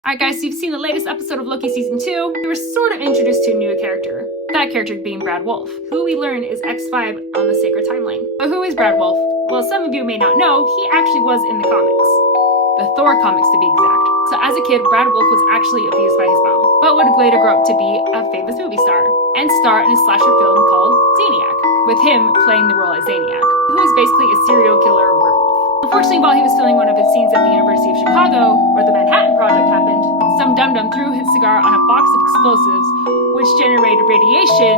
Alright guys, so you've seen the latest episode of Loki Season 2. We were sort of introduced to a new character. That character being Brad Wolfe, who we learn is X5 on the Sacred Timeline. But who is Brad Wolfe? Well, some of you may not know, he actually was in the comics. The Thor comics to be exact. So as a kid, Brad Wolfe was actually abused by his mom, but would later grow up to be a famous movie star, and star in a slasher film called Zaniac, with him playing the role as Zaniac, who is basically a serial killer werewolf. Unfortunately, while he was filming one of his scenes at the University of Chicago, where the Manhattan Project happened, some dum-dum threw his cigar on a box of explosives, which generated radiation,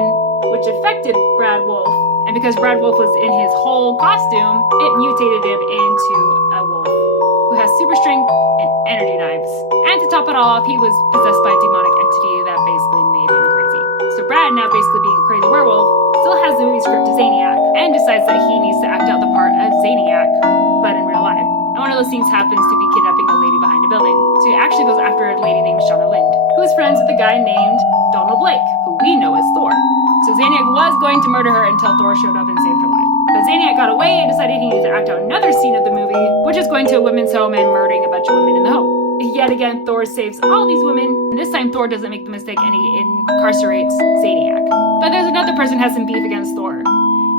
which affected Brad Wolfe. And because Brad Wolfe was in his whole costume, it mutated him into a wolf who has super strength and energy knives. And to top it all off, he was possessed by a demonic entity that basically made him crazy. So Brad, now basically being a crazy werewolf, still has the movie script to Zaniac, and decides that he needs to act out the part of Zaniac, but in real life. And one of those scenes happens to be kidnapping a lady behind a building. So he actually goes after a lady named Shauna Lind, who is friends with a guy named Donald Blake, who we know as Thor. So Zaniac was going to murder her until Thor showed up and saved her life. But Zaniac got away and decided he needed to act out another scene of the movie, which is going to a women's home and murdering a bunch of women in the home. Yet again, Thor saves all these women, and this time Thor doesn't make the mistake and he incarcerates Zaniac. But there's another person who has some beef against Thor,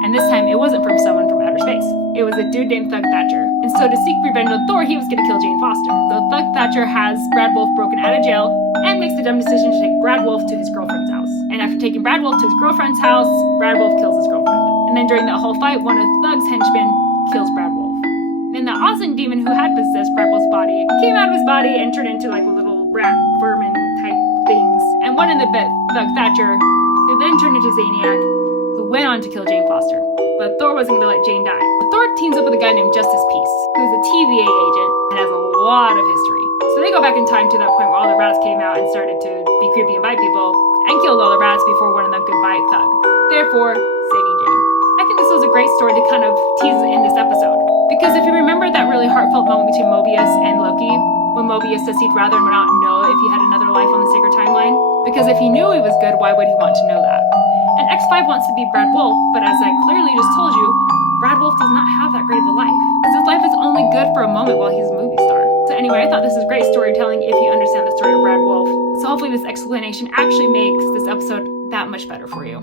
and this time it wasn't from someone from outer space. It was a dude named Thug Thatcher. And so to seek revenge on Thor, he was going to kill Jane Foster. So Thug Thatcher has Brad Wolfe broken out of jail and makes the dumb decision to take Brad Wolfe to his girlfriend's house. And after taking Brad Wolfe to his girlfriend's house, Brad Wolfe kills his girlfriend. And then during that whole fight, one of Thug's henchmen kills Brad Wolfe. Then the awesome demon who had possessed Brad Wolfe's body came out of his body and turned into like little rat vermin type things. And one in the bit, Thug Thatcher, who then turned into Zaniac, who went on to kill Jane Foster. But Thor wasn't going to let Jane die. Thor teams up with a guy named Justice Peace, who's a TVA agent and has a lot of history. So they go back in time to that point where all the rats came out and started to be creepy and bite people, and killed all the rats before one of them could bite Thug, therefore saving Jane. I think this was a great story to kind of tease in this episode. Because if you remember that really heartfelt moment between Mobius and Loki, when Mobius says he'd rather not know if he had another life on the Sacred Timeline, because if he knew he was good, why would he want to know that? And X5 wants to be Brad Wolfe, but as I clearly just told you, Brad Wolfe does not have that great of a life, because his life is only good for a moment while he's a movie star. So anyway, I thought this was great storytelling if you understand the story of Brad Wolfe. So hopefully this explanation actually makes this episode that much better for you.